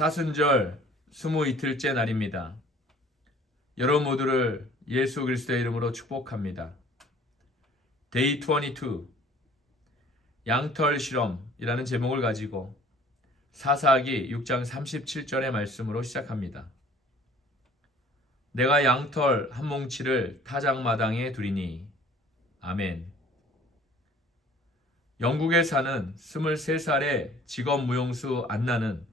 사순절 22일째 날입니다. 여러분 모두를 예수 그리스도의 이름으로 축복합니다. Day 22 양털 실험이라는 제목을 가지고 사사기 6장 37절의 말씀으로 시작합니다. 내가 양털 한 뭉치를 타작마당에 두리니. 아멘. 영국에 사는 23살의 직업 무용수 안나는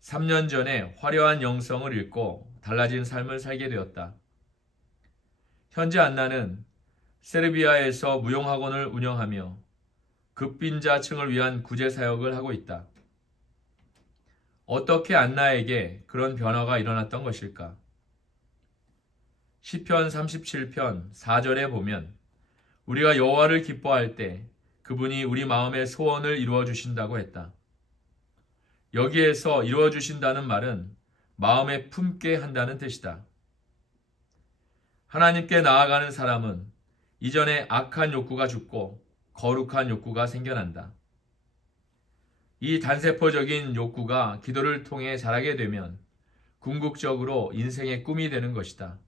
3년 전에 화려한 영성을 잃고 달라진 삶을 살게 되었다. 현재 안나는 세르비아에서 무용학원을 운영하며 극빈자층을 위한 구제사역을 하고 있다. 어떻게 안나에게 그런 변화가 일어났던 것일까? 시편 37편 4절에 보면 우리가 여호와를 기뻐할 때 그분이 우리 마음의 소원을 이루어 주신다고 했다. 여기에서 이루어 주신다는 말은 마음에 품게 한다는 뜻이다. 하나님께 나아가는 사람은 이전에 악한 욕구가 죽고 거룩한 욕구가 생겨난다. 이 단세포적인 욕구가 기도를 통해 자라게 되면 궁극적으로 인생의 꿈이 되는 것이다.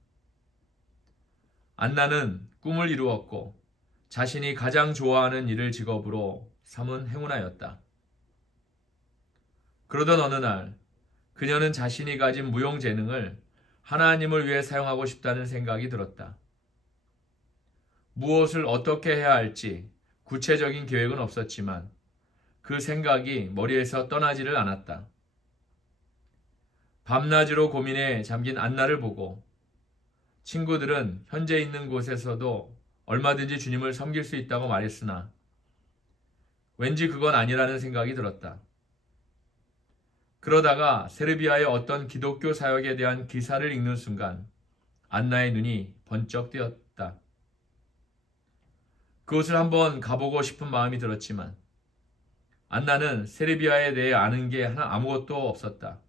안나는 꿈을 이루었고 자신이 가장 좋아하는 일을 직업으로 삼은 행운아였다. 그러던 어느 날 그녀는 자신이 가진 무용 재능을 하나님을 위해 사용하고 싶다는 생각이 들었다. 무엇을 어떻게 해야 할지 구체적인 계획은 없었지만 그 생각이 머리에서 떠나지를 않았다. 밤낮으로 고민에 잠긴 안나를 보고 친구들은 현재 있는 곳에서도 얼마든지 주님을 섬길 수 있다고 말했으나 왠지 그건 아니라는 생각이 들었다. 그러다가 세르비아의 어떤 기독교 사역에 대한 기사를 읽는 순간 안나의 눈이 번쩍 뜨였다. 그곳을 한번 가보고 싶은 마음이 들었지만 안나는 세르비아에 대해 아는 게 아무것도 없었다.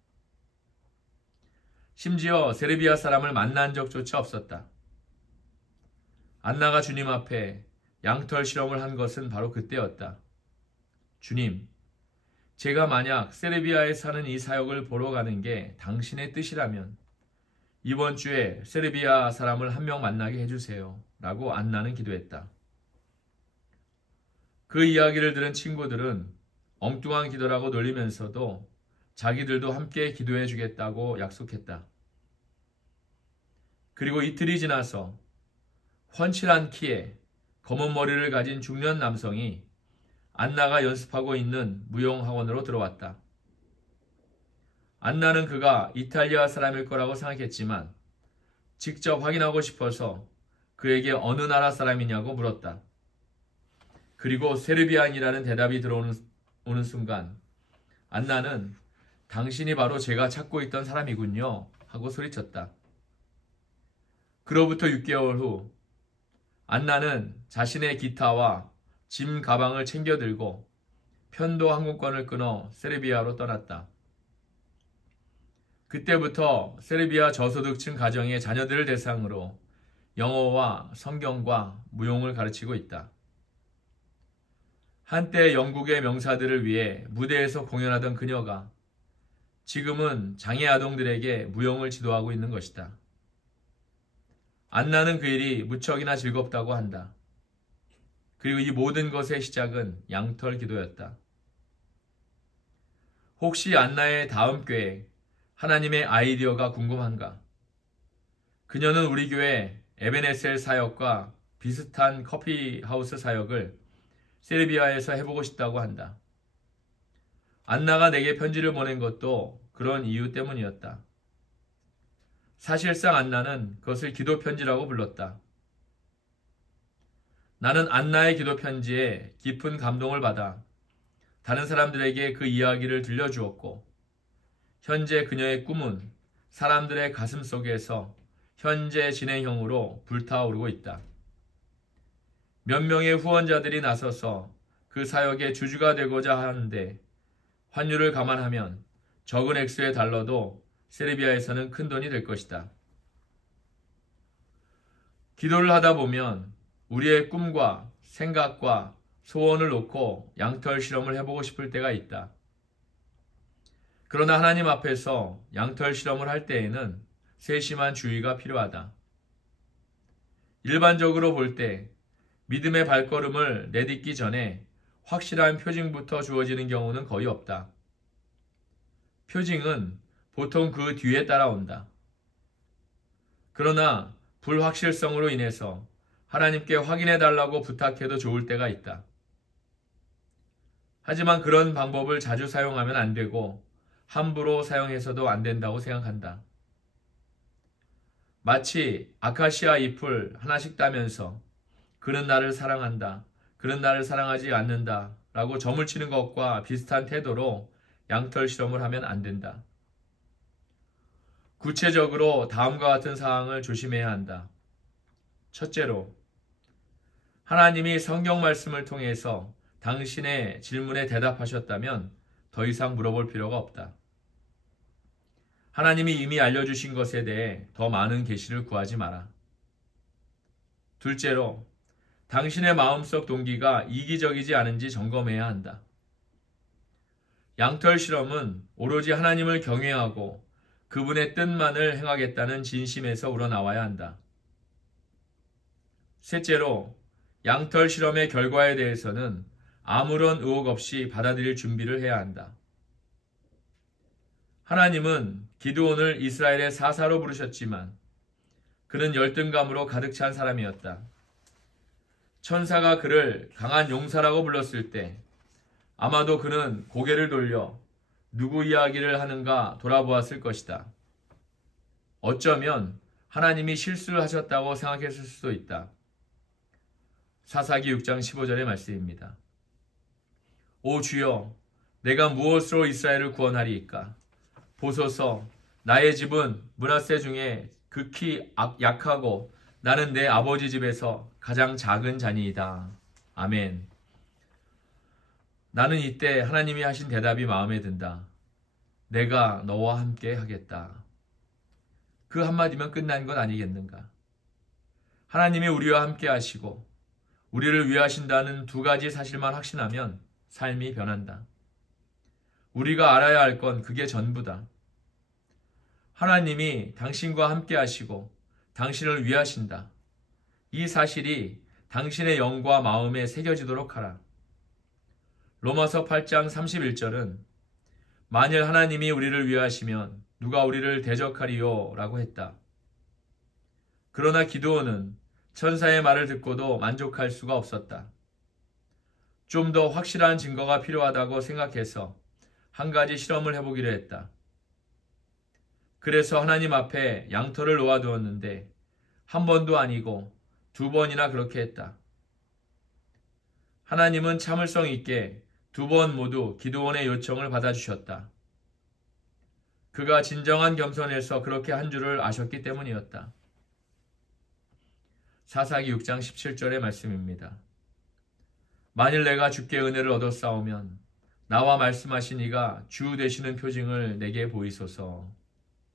심지어 세르비아 사람을 만난 적조차 없었다. 안나가 주님 앞에 양털 실험을 한 것은 바로 그때였다. 주님, 제가 만약 세르비아에 사는 이 사역을 보러 가는 게 당신의 뜻이라면 이번 주에 세르비아 사람을 한 명 만나게 해주세요. 라고 안나는 기도했다. 그 이야기를 들은 친구들은 엉뚱한 기도라고 놀리면서도 자기들도 함께 기도해 주겠다고 약속했다. 그리고 이틀이 지나서 훤칠한 키에 검은 머리를 가진 중년 남성이 안나가 연습하고 있는 무용학원으로 들어왔다. 안나는 그가 이탈리아 사람일 거라고 생각했지만 직접 확인하고 싶어서 그에게 어느 나라 사람이냐고 물었다. 그리고 세르비안이라는 대답이 들어오는 순간 안나는 당신이 바로 제가 찾고 있던 사람이군요 하고 소리쳤다. 그로부터 6개월 후 안나는 자신의 기타와 짐 가방을 챙겨 들고 편도 항공권을 끊어 세르비아로 떠났다. 그때부터 세르비아 저소득층 가정의 자녀들을 대상으로 영어와 성경과 무용을 가르치고 있다. 한때 영국의 명사들을 위해 무대에서 공연하던 그녀가 지금은 장애 아동들에게 무용을 지도하고 있는 것이다. 안나는 그 일이 무척이나 즐겁다고 한다. 그리고 이 모든 것의 시작은 양털 기도였다. 혹시 안나의 다음 계획, 하나님의 아이디어가 궁금한가? 그녀는 우리 교회 에베네셀 사역과 비슷한 커피하우스 사역을 세르비아에서 해보고 싶다고 한다. 안나가 내게 편지를 보낸 것도 그런 이유 때문이었다. 사실상 안나는 그것을 기도 편지라고 불렀다. 나는 안나의 기도 편지에 깊은 감동을 받아 다른 사람들에게 그 이야기를 들려주었고 현재 그녀의 꿈은 사람들의 가슴 속에서 현재 진행형으로 불타오르고 있다. 몇 명의 후원자들이 나서서 그 사역의 주주가 되고자 하는데 환율을 감안하면 적은 액수의 달러도 세르비아에서는 큰 돈이 될 것이다. 기도를 하다 보면 우리의 꿈과 생각과 소원을 놓고 양털 실험을 해보고 싶을 때가 있다. 그러나 하나님 앞에서 양털 실험을 할 때에는 세심한 주의가 필요하다. 일반적으로 볼 때 믿음의 발걸음을 내딛기 전에 확실한 표징부터 주어지는 경우는 거의 없다. 표징은 보통 그 뒤에 따라온다. 그러나 불확실성으로 인해서 하나님께 확인해 달라고 부탁해도 좋을 때가 있다. 하지만 그런 방법을 자주 사용하면 안 되고 함부로 사용해서도 안 된다고 생각한다. 마치 아카시아 잎을 하나씩 따면서 그는 나를 사랑한다, 그는 나를 사랑하지 않는다 라고 점을 치는 것과 비슷한 태도로 양털 실험을 하면 안 된다. 구체적으로 다음과 같은 사항을 조심해야 한다. 첫째로, 하나님이 성경 말씀을 통해서 당신의 질문에 대답하셨다면 더 이상 물어볼 필요가 없다. 하나님이 이미 알려주신 것에 대해 더 많은 계시를 구하지 마라. 둘째로, 당신의 마음속 동기가 이기적이지 않은지 점검해야 한다. 양털 실험은 오로지 하나님을 경외하고 그분의 뜻만을 행하겠다는 진심에서 우러나와야 한다. 셋째로, 양털 실험의 결과에 대해서는 아무런 의혹 없이 받아들일 준비를 해야 한다. 하나님은 기드온을 이스라엘의 사사로 부르셨지만 그는 열등감으로 가득 찬 사람이었다. 천사가 그를 강한 용사라고 불렀을 때 아마도 그는 고개를 돌려 누구 이야기를 하는가 돌아보았을 것이다. 어쩌면 하나님이 실수를 하셨다고 생각했을 수도 있다. 사사기 6장 15절의 말씀입니다. 오 주여, 내가 무엇으로 이스라엘을 구원하리이까? 보소서, 나의 집은 므낫세 중에 극히 약하고 나는 내 아버지 집에서 가장 작은 자니이다. 아멘. 나는 이때 하나님이 하신 대답이 마음에 든다. 내가 너와 함께 하겠다. 그 한마디면 끝난 것 아니겠는가? 하나님이 우리와 함께 하시고 우리를 위하신다는 두 가지 사실만 확신하면 삶이 변한다. 우리가 알아야 할 건 그게 전부다. 하나님이 당신과 함께 하시고 당신을 위하신다. 이 사실이 당신의 영과 마음에 새겨지도록 하라. 로마서 8장 31절은 만일 하나님이 우리를 위하시면 누가 우리를 대적하리요? 라고 했다. 그러나 기드온은 천사의 말을 듣고도 만족할 수가 없었다. 좀 더 확실한 증거가 필요하다고 생각해서 한 가지 실험을 해보기로 했다. 그래서 하나님 앞에 양털을 놓아두었는데 한 번도 아니고 두 번이나 그렇게 했다. 하나님은 참을성 있게 두 번 모두 기드온의 요청을 받아주셨다. 그가 진정한 겸손에서 그렇게 한 줄을 아셨기 때문이었다. 사사기 6장 17절의 말씀입니다. 만일 내가 주께 은혜를 얻었사오면 나와 말씀하신 이가 주 되시는 표징을 내게 보이소서.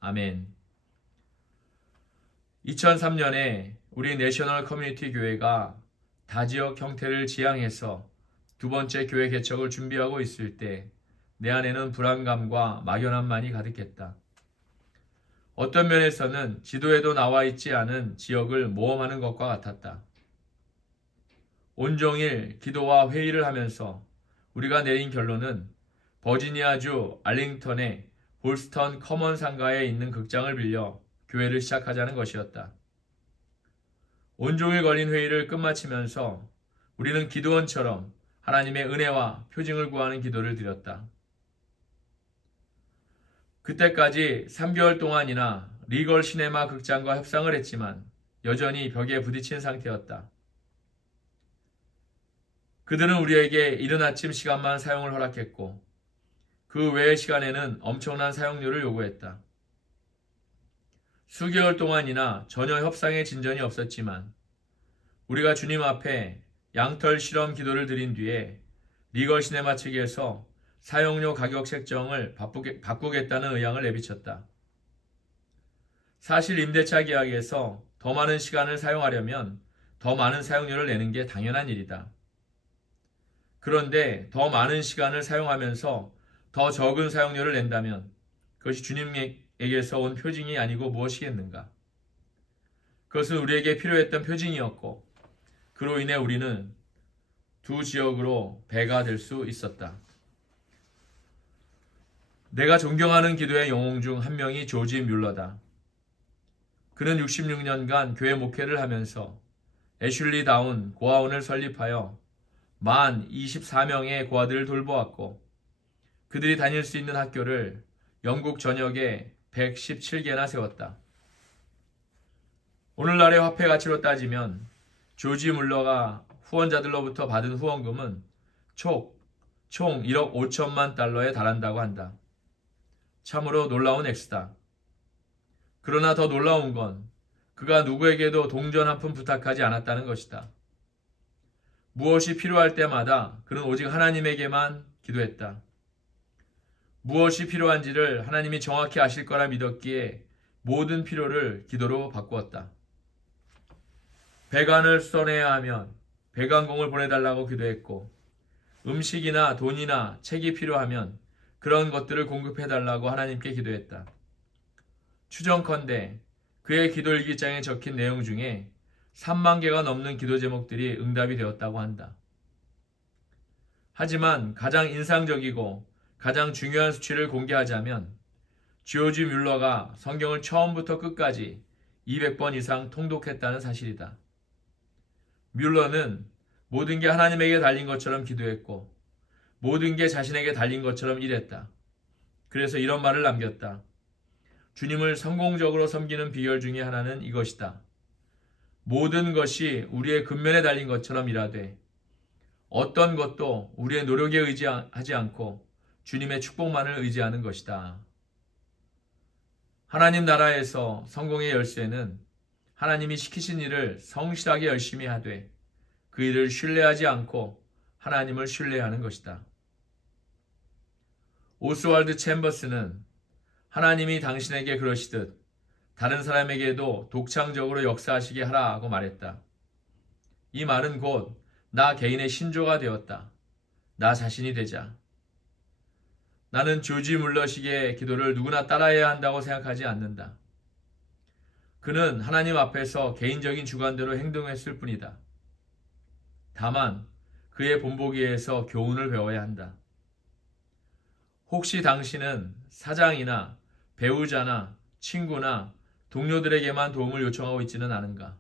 아멘. 2003년에 우리 내셔널 커뮤니티 교회가 다지역 형태를 지향해서 두 번째 교회 개척을 준비하고 있을 때 내 안에는 불안감과 막연함만이 가득했다. 어떤 면에서는 지도에도 나와 있지 않은 지역을 모험하는 것과 같았다. 온종일 기도와 회의를 하면서 우리가 내린 결론은 버지니아주 알링턴의 볼스턴 커먼 상가에 있는 극장을 빌려 교회를 시작하자는 것이었다. 온종일 걸린 회의를 끝마치면서 우리는 기드온처럼 하나님의 은혜와 표징을 구하는 기도를 드렸다. 그때까지 3개월 동안이나 리걸 시네마 극장과 협상을 했지만 여전히 벽에 부딪힌 상태였다. 그들은 우리에게 이른 아침 시간만 사용을 허락했고 그 외의 시간에는 엄청난 사용료를 요구했다. 수개월 동안이나 전혀 협상의 진전이 없었지만 우리가 주님 앞에 양털 실험 기도를 드린 뒤에 리걸 시네마 측에서 사용료 가격 책정을 바꾸겠다는 의향을 내비쳤다. 사실 임대차 계약에서 더 많은 시간을 사용하려면 더 많은 사용료를 내는 게 당연한 일이다. 그런데 더 많은 시간을 사용하면서 더 적은 사용료를 낸다면 그것이 주님에게서 온 표징이 아니고 무엇이겠는가? 그것은 우리에게 필요했던 표징이었고 그로 인해 우리는 두 지역으로 배가 될 수 있었다. 내가 존경하는 기도의 영웅 중 한 명이 조지 뮬러다. 그는 66년간 교회 목회를 하면서 애슐리 다운 고아원을 설립하여 만 24명의 고아들을 돌보았고 그들이 다닐 수 있는 학교를 영국 전역에 117개나 세웠다. 오늘날의 화폐 가치로 따지면 조지 뮬러가 후원자들로부터 받은 후원금은 총 1억 5천만 달러에 달한다고 한다. 참으로 놀라운 액수다. 그러나 더 놀라운 건 그가 누구에게도 동전 한 푼 부탁하지 않았다는 것이다. 무엇이 필요할 때마다 그는 오직 하나님에게만 기도했다. 무엇이 필요한지를 하나님이 정확히 아실 거라 믿었기에 모든 필요를 기도로 바꾸었다. 배관을 수선해야 하면 배관공을 보내달라고 기도했고 음식이나 돈이나 책이 필요하면 그런 것들을 공급해달라고 하나님께 기도했다. 추정컨대 그의 기도일기장에 적힌 내용 중에 3만 개가 넘는 기도 제목들이 응답이 되었다고 한다. 하지만 가장 인상적이고 가장 중요한 수치를 공개하자면 조지 뮬러가 성경을 처음부터 끝까지 200번 이상 통독했다는 사실이다. 뮬러는 모든 게 하나님에게 달린 것처럼 기도했고 모든 게 자신에게 달린 것처럼 일했다. 그래서 이런 말을 남겼다. 주님을 성공적으로 섬기는 비결 중에 하나는 이것이다. 모든 것이 우리의 근면에 달린 것처럼 일하되 어떤 것도 우리의 노력에 의지하지 않고 주님의 축복만을 의지하는 것이다. 하나님 나라에서 성공의 열쇠는 하나님이 시키신 일을 성실하게 열심히 하되 그 일을 신뢰하지 않고 하나님을 신뢰하는 것이다. 오스왈드 챔버스는 하나님이 당신에게 그러시듯 다른 사람에게도 독창적으로 역사하시게 하라고 말했다. 이 말은 곧 나 개인의 신조가 되었다. 나 자신이 되자. 나는 조지 뮬러식의 기도를 누구나 따라해야 한다고 생각하지 않는다. 그는 하나님 앞에서 개인적인 주관대로 행동했을 뿐이다. 다만 그의 본보기에서 교훈을 배워야 한다. 혹시 당신은 사장이나 배우자나 친구나 동료들에게만 도움을 요청하고 있지는 않은가?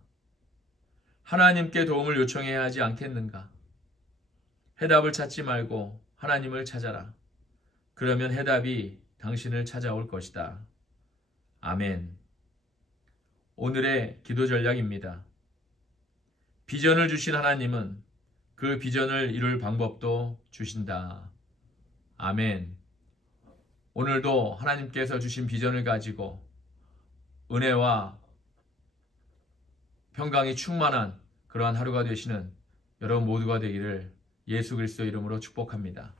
하나님께 도움을 요청해야 하지 않겠는가? 해답을 찾지 말고 하나님을 찾아라. 그러면 해답이 당신을 찾아올 것이다. 아멘. 오늘의 기도 전략입니다. 비전을 주신 하나님은 그 비전을 이룰 방법도 주신다. 아멘. 오늘도 하나님께서 주신 비전을 가지고 은혜와 평강이 충만한 그러한 하루가 되시는 여러분 모두가 되기를 예수 그리스도 이름으로 축복합니다.